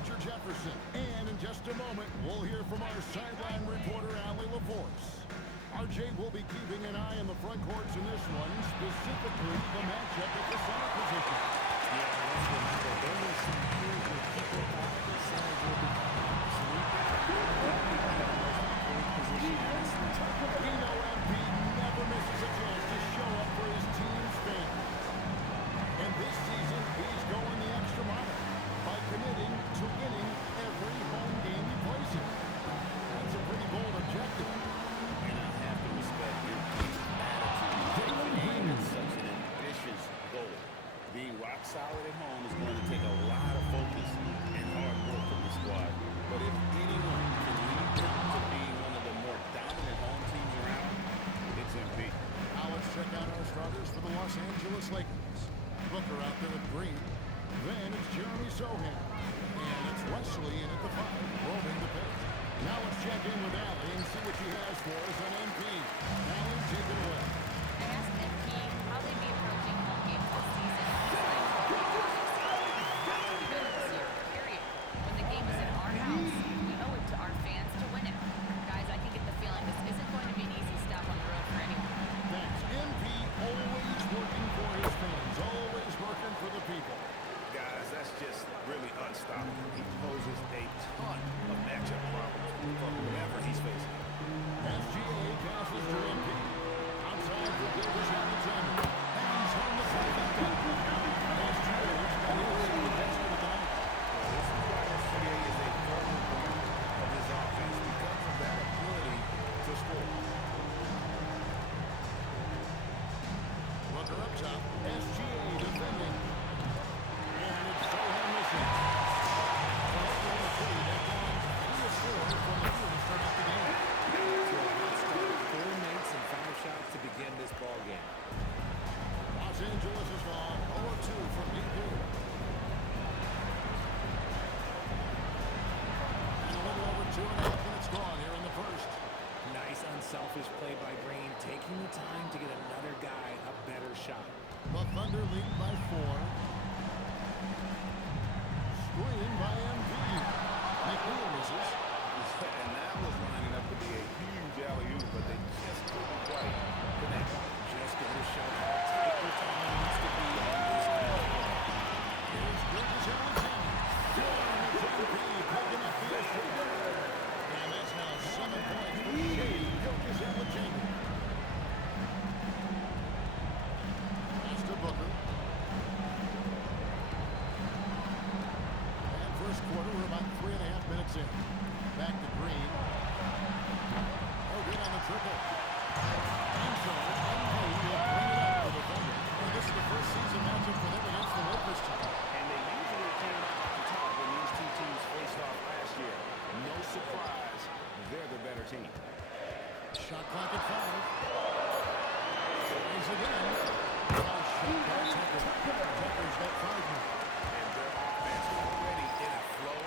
And in just a moment, we'll hear from our sideline reporter, Allie LaForce. RJ will be keeping an eye on the front courts in this one, specifically the matchup at the center position. Yeah, let's remember, there were some years where people thought the centers would become obsolete. We know MP never misses a chance to show up for his team's fans. And this season, he's going the extra mile by committing to winning every home game he plays in. That's a pretty bold objective. And I have to respect MP's attitude. Taking aim at such an ambitious goal. Being rock solid at home is going to take a lot of focus and hard work from the squad. But if anyone can lead them to being one of the more dominant home teams around, it's MP. Now let's check out our starters for the Los Angeles Lakers. Booker out there at green. Then it's Jeremy Sohan. And it's Wesley in at the 5, roaming the paint. Now let's check in with Allie and see what she has for us on MP. Allie, take it away. I asked MP how they'd be approaching home games this season. He's like, good this year, period. When the game is in our house, we owe it to our fans to win it. Guys, I can get the feeling this isn't going to be an easy step on the road for anyone. Thanks. MP always working for his fans, always working for the people. Guys, that's just really unstoppable. He poses a ton of matchup problems for whoever he's facing. SGA passes to MP. Outside for Gilbert Alexander. Hands on the side. SGA's got his best of the time. This is why SGA is a focal point of his offense because of that ability to score. Booker up top. SGA defending. And it's Sohan missing. Oklahoma City, they've gone 3 of 4 from the field to start out the game. Four makes and 5 shots to begin this ball game. Los Angeles has gone 0-2 from deep here. And a little over 2.5 minutes gone here in the first. Nice unselfish play by Green, taking the time to get another guy a better shot. The Thunder lead by 4. Screen by MP. McNeil misses. And that was lining up to be a huge alley-oop, but they just couldn't quite connect. Just going to show how tight the time needs to be on this ball. Here's Gilbert Alexander. And it's MP picking up the issue. And that's now 7 points for Gilbert Alexander. Pass to Booker. And first quarter, we're about 3.5 minutes in. Back to Green. Oh, good on the triple. And so, MP will bring it up for the Thunder. And this is the first season matchup for them against the Lakers tonight. And they usually came out on top when these two teams faced off last year. No surprise, they're the better team. Shot clock at 5. Plays again. Nice shot by Tucker. Tucker's got 5 now. And their offense already in a flow.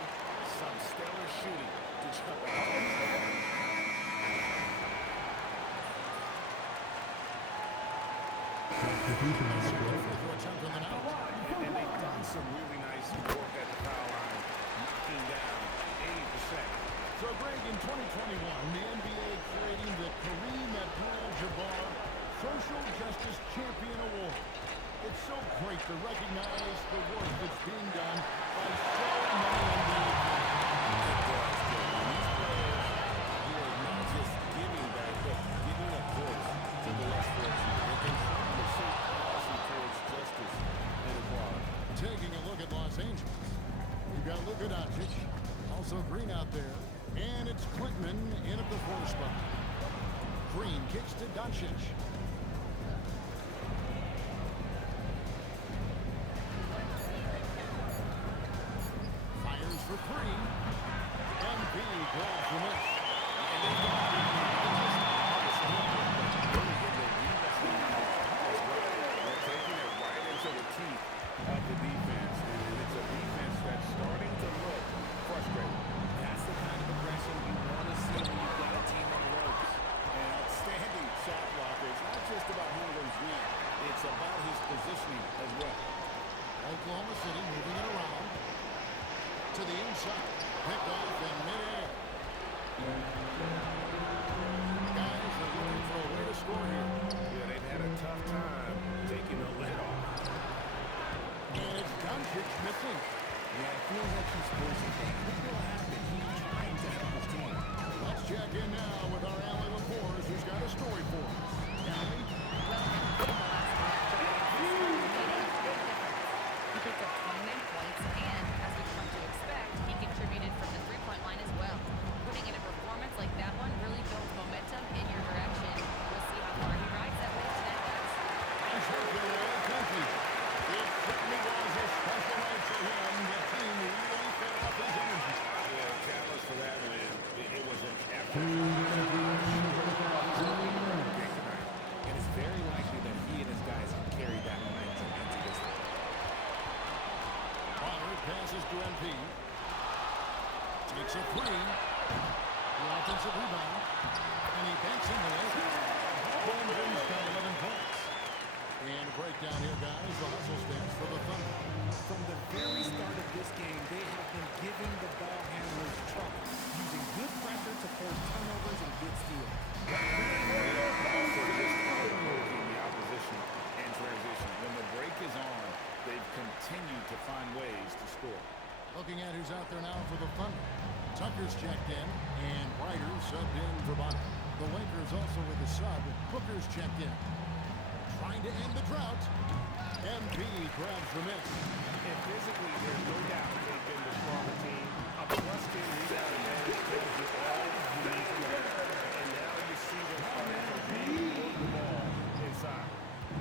Some stellar shooting to jump out. Attempt on the night. And they've done some really nice work at the foul line, knocking down 80%. So, Greg, in 2021, the NBA creating the Kareem Abdul-Jabbar Social Justice Champion Award. It's so great to recognize the work that's being done by so many NBA players. These players who are not just giving back, but giving a voice to the less fortunate. And trying to shape policy towards justice and equality. Taking a look at Los Angeles. We've got Luka Doncic, also Green out there. And it's Quitman in at the 4 spot. Green kicks to Doncic. Fires for 3. MP grabs the miss. They're taking it right into the teeth of the defense. And it's a defense that's starting to look frustrated. That's the kind of aggression you want to see when you've got a team on the ropes. An outstanding shot blocker. It's not just about Ingram's knee. It's about his positioning as well. Oklahoma City moving it around. To the inside. Picked off in midair. Guys are looking for a way to score here. Yeah, they've had a tough time taking the lid off. And it's Doncic missing. Yeah, it feels like he's forcing things. What will happen? He's trying to help his team. Let's check in now with our Allie LaForce, who's got a story for us. Allie? Well, in the last matchup, he made a big difference. He picked up 29 points, and as we've come to expect, he contributed from the three-point line as well. Putting in a performance like that one really builds momentum in your direction. We'll see how far he rides that way tonight, guys. And thank you. It certainly was a special night for him. The team really fed off his energy. Yeah, catalyst for that one is it was an effort. And it's very likely that he and his guys have carried that momentum into this one. Bonner passes to MP. Takes a three. The offensive rebound. And he banks into it. Benjamin's got 11 points. And a breakdown here, guys. The hustle stats for the Thunder. From the very start of this game, they have been giving the ball handlers trouble, using good pressure to force turnovers and good steals. Also just outworking the opposition in transition. When the break is on, they've continued to find ways to score. Looking at who's out there now for the Thunder. Tucker's checked in, and Ryder subbed in for Bonner. The Lakers also with a sub. Booker's checked in. Trying to end the drought. MP grabs the miss. And physically, there's no doubt they've been the stronger team. A plus-10 rebound advantage tells you all you need to know. And now you see them starting to really work the ball inside.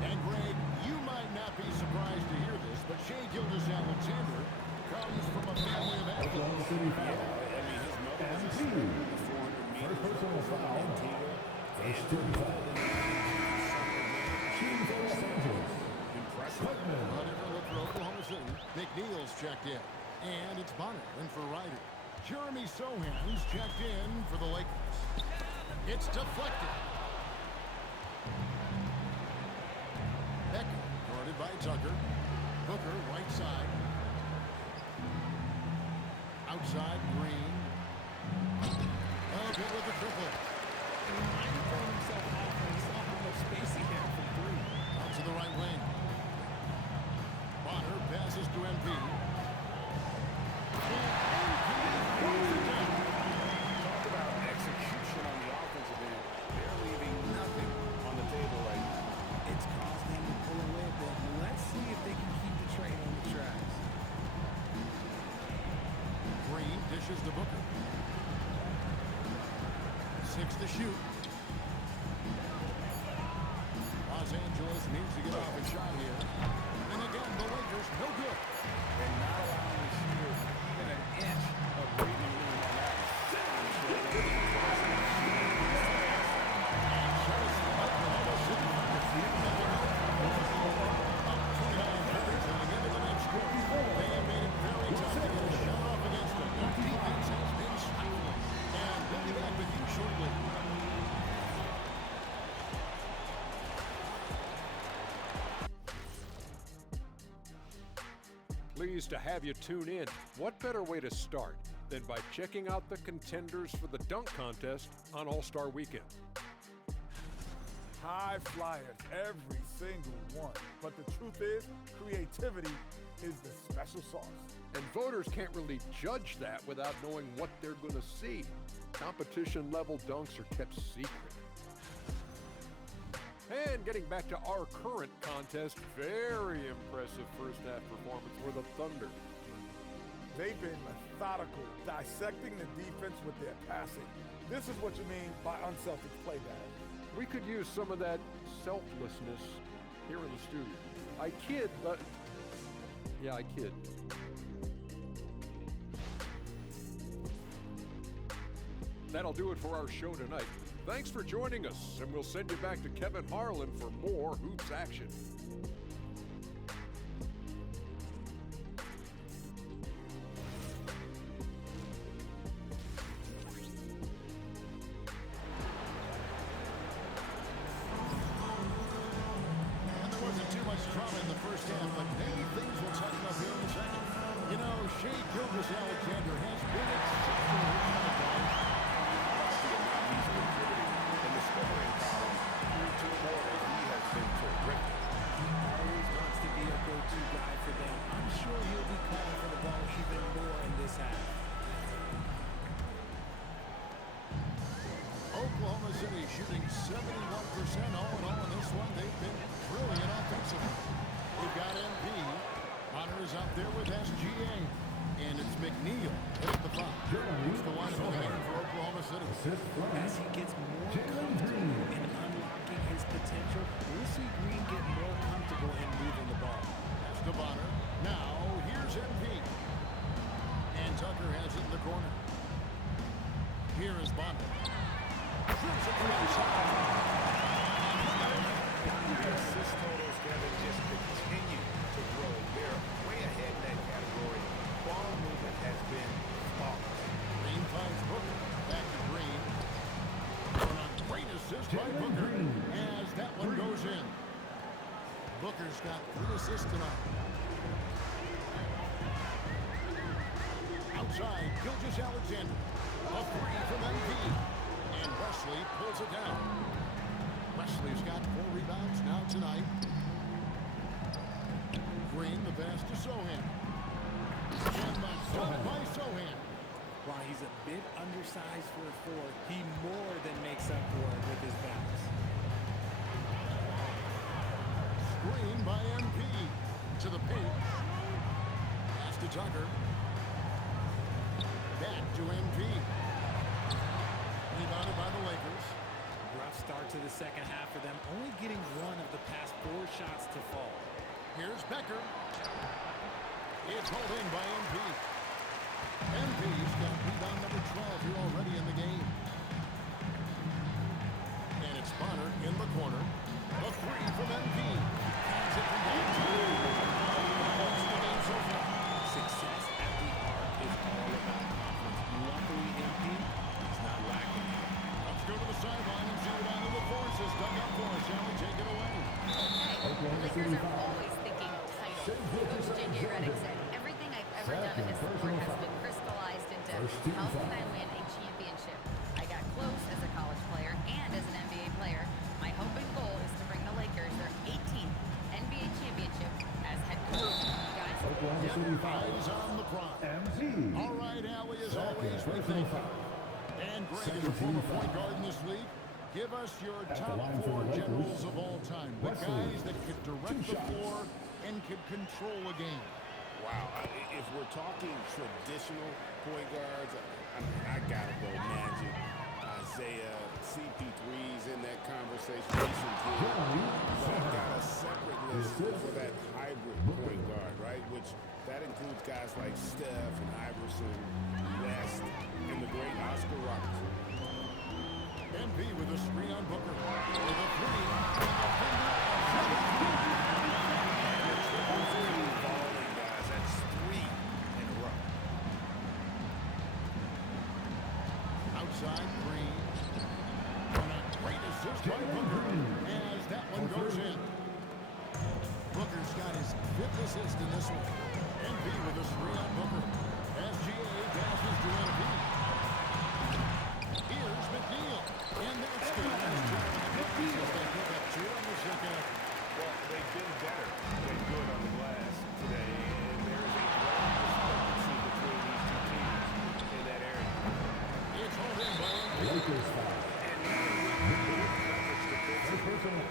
And Greg, you might not be surprised to hear this, but Shai Gilgeous-Alexander comes from a family of athletes. I mean, his mother was a swimmer, 400 meters, personal foul, Antigua, Running for Oklahoma City. McNeil's checked in. And it's Bonner in for Ryder. Jeremy Sohan's checked in for the Lakers. It's deflected. Becker guarded by Tucker. Booker right side. Outside Green. Okay with the triple. He might have thrown himself off when he saw how much space he had from three. Out to the right wing. Bonner passes to MP. Talk about execution on the offensive end. They're leaving nothing on the table right now. It's caused them to pull away a bit. Let's see if they can keep the train on the tracks. Green dishes to Booker. 6 to shoot. Los Angeles needs to get off a shot here. And again, the Lakers, no good. And not allowing the shooter even an inch of breathing room on that one. So it's Oklahoma City Thunder up 29 points heading into the next quarter. They have made it very tough to get a shot off against them. Their defense has been stifling. And we'll be back with you shortly. Pleased to have you tune in. What better way to start than by checking out the contenders for the dunk contest on All-Star Weekend? High flyers, every single one. But the truth is, creativity is the special sauce. And voters can't really judge that without knowing what they're going to see. Competition-level dunks are kept secret. And getting back to our current contest, very impressive first-half performance for the Thunder. They've been methodical, dissecting the defense with their passing. This is what you mean by unselfish play, Dad. We could use some of that selflessness here in the studio. I kid, but... yeah, I kid. That'll do it for our show tonight. Thanks for joining us, and we'll send you back to Kevin Harlan for more hoops action. And there wasn't too much drama in the first half, but maybe things will tighten up here in the second. You know, Shai Gilgeous-Alexander is up there with SGA. And it's McNeil hitting the foul. It's the line of the game for Oklahoma City. As he gets more comfortable in unlocking his potential, we'll see Green get more comfortable in moving the ball. That's the Bonner. Now, here's MP. And Tucker has it in the corner. Here is Bonner. Drills it from outside. The assist totals have just continued to grow. They're way ahead in that category. Ball movement has been flawless. Green finds Booker. Back to Green. And a great assist by Booker as that one goes in. Booker's got 3 assists tonight. Outside, Gilgeous-Alexander. A 3 from MP. And Wesley pulls it down. Wesley's got 4 rebounds now tonight. Green, the pass to Sohan. And the shot by Sohan. While he's a bit undersized for a 4, he more than makes up for it with his bounce. Screen by MP. To the paint. Pass to Tucker. Back to MP. Rebounded by the Lakers. Rough start to the second half for them, only getting 1 of the past 4 shots to fall. Here's Becker. It's hauled in by MP. MP's got rebound number 12 here already in the game. And it's Bonner in the corner. A 3 from MP. Hands it from downtown. Points in the game so far. Success at the arc is all about confidence. Luckily, MP is not lacking here. Let's go to the sideline and see what Anna LaForce has dug up for us. Shall we take it away? Okay, Lakers are always thinking title. Coach J.J. Redick said, everything I've ever done in this sport has been crystallized into how can I win a championship. I got close as a college player and as an NBA player. My hope and goal is to bring the Lakers their 18th NBA championship as head coach. You guys, Eyes on the prize. All right, Allie, as always, we thank you. And Greg is a former point guard in this league. Give us your top 4 generals of all time. The guys that could direct the floor and could control a game. Wow. If we're talking traditional point guards, I gotta go Magic, Isaiah, CP3's in that conversation. Jason Kidd. But I've got a separate list for that hybrid point guard, right? Which that includes guys like Steph and Iverson, West, and the great Oscar Robertson. MP with a screen on Booker. With a 3. Falling, guys. That's 3 in a row. Outside Green. And a great assist by Booker as that one goes in. Booker's got his 5th assist in this one. MP with a screen on Booker. SGA passes to MP. Here's McNeil. And that's good. They pick up 2 on the second. Well, they've been better than good on the glass today, and there is a great discrepancy between these 2 teams in that area. It's hauled in by Lakers foul. And now with coverage defensively.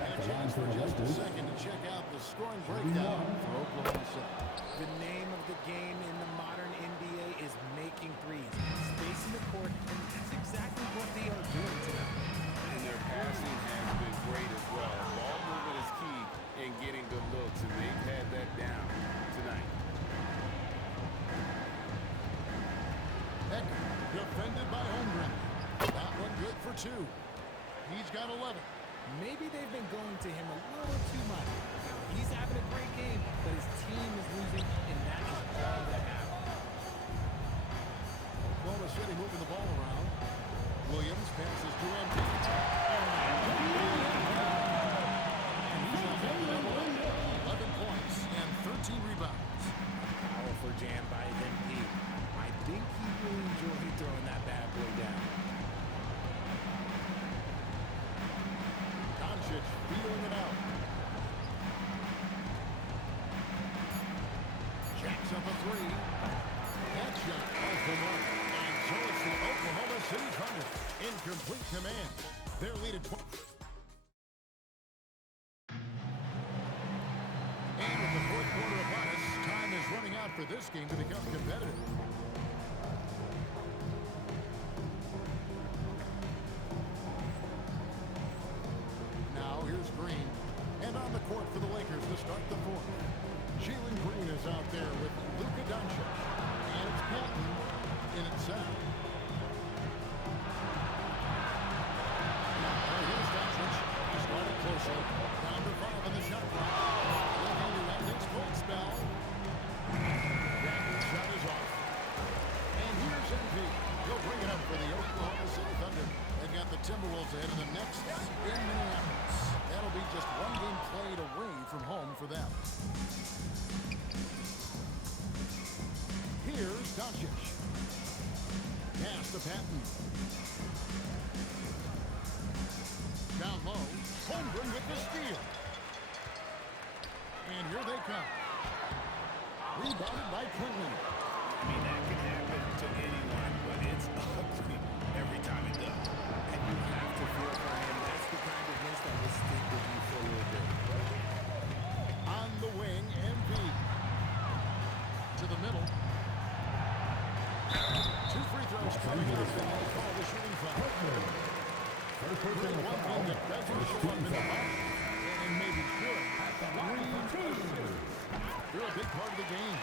And a chance for just a second to check out the scoring breakdown for Oklahoma City. The name of the game in the modern NBA is making threes, spacing the court, and that's exactly what they are doing tonight. And their passing has been great as well. Ball movement is key in getting good looks, and they've had that down tonight. Becker, defended by Holmgren. That one good for 2. He's got 11. Maybe they've been going to him a little too much. Now, he's having a great game, but his team is losing, and that is all that matters. Oklahoma City moving the ball around. Williams passes to MP. And he's got 11 points and 13 rebounds. Powerful jam by MP. I think he will enjoy throwing that bad boy down. Feeling it out. Jacks up a 3. That shot off the mark. And so it's the Oklahoma City Thunder in complete command. Their lead at 12. for this game to become competitive. Now here's Green. And on the court for the Lakers to start the fourth. Jalen Green is out there with Luka Doncic. And it's Patton in its set. Now here's Doncic. He started closer. Down to 5 on the shot clock. Looking to end his cold spell. That shot is off. And here's MP. He'll bring it up for the Oklahoma City Thunder. They've got the Timberwolves ahead of the next in Minneapolis. That'll be just one game played away from home for them. Here's Doncic. Pass to Patton. Down low. Holmgren with the steal. And here they come. Rebounded by Clinton. I mean, that can happen to anyone, but it's ugly every time it does. And you have to feel for him. That's the kind of miss that will stick with you for a little bit. On the wing, MP. To the middle. 2 free throws coming up, and they call the shooting foul. One thing that doesn't show up in the box, and maybe should, they're a big part of the game.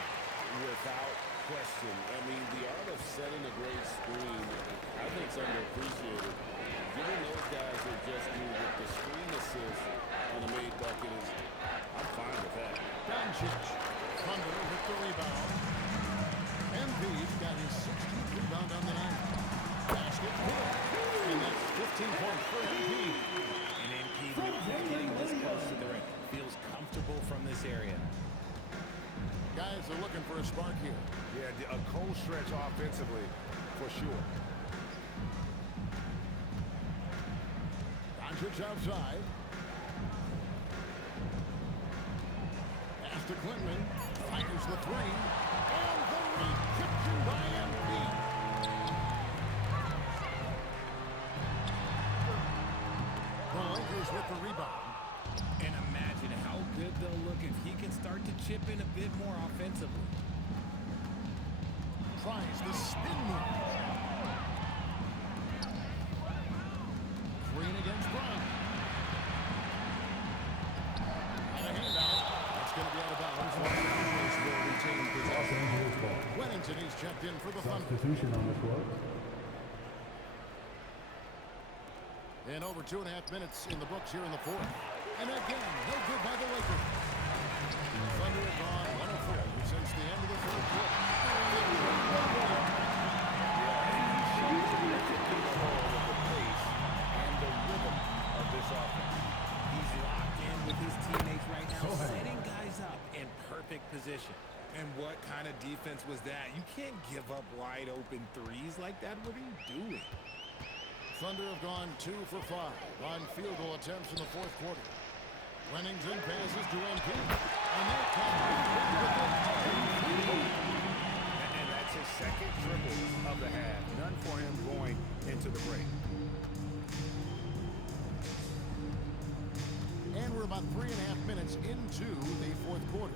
Without question. I mean, the art of setting a great screen, I think it's underappreciated. Giving those guys that just do with the screen assist on a made bucket is, I'm fine with that. Doncic, Thunder with the rebound. MP's got his 16th rebound on the night. Basket good. And that's 15 points for MP. And MP getting this close to the rim. Feels comfortable from this area. Guys are looking for a spark here. Yeah, a cold stretch offensively, for sure. Doncic outside. Pass to Clinton. Fires the three. And the rejection by MP. The Lakers with the rebound. And imagine how good they'll look if he can start to chip in a bit more offensively. Tries the spin move. Green against Brown. And a handout. That's going to be out of bounds. Will retain possession. Wennington, he's checked in for the Thunder. Substitution on the court. And over 2.5 minutes in the books here in the fourth. And again, no good by the Lakers. Thunder have gone 1-4 since the end of the third quarter. And the rhythm of this offense. He's locked in with his teammates right now, setting guys up in perfect position. And what kind of defense was that? You can't give up wide open threes like that. What are you doing? Thunder have gone 2 for 5 on field goal attempts in the fourth quarter. Wennington passes to MP. And they come And that's his second triple of the half. None for him going into the break. and we're about 3.5 minutes into the fourth quarter.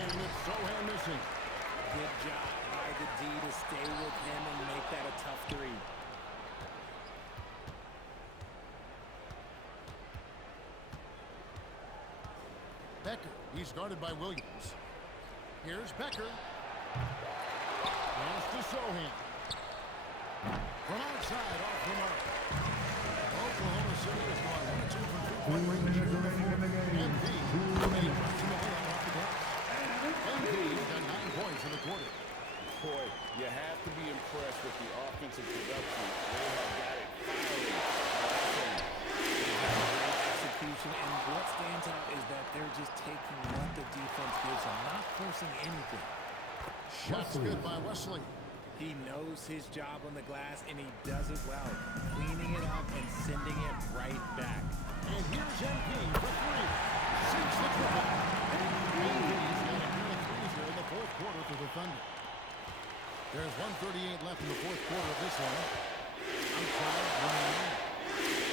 And it's Sohan missing. Good job by the D to stay with him and make that a tough three. Becker, he's guarded by Williams. Here's Becker. Pass to Sohan. From outside, off the mark. Oklahoma City has gone 1-2 from three-point range here in the fourth. MP, and he drops him away off the glass. MP's got 9 points in the quarter. Boy, you have to be impressed with the offensive production. They have got it firing. Execution, and what stands out is that they're just taking what the defense gives them, not forcing anything. Shots good by Wesley. He knows his job on the glass, and he does it well, cleaning it up and sending it right back. And here's MP for three. Sinks the triple. MP's got a pair of threes here in the fourth quarter for the Thunder. There's 1:38 left in the fourth quarter of this one. Outside, Ryan.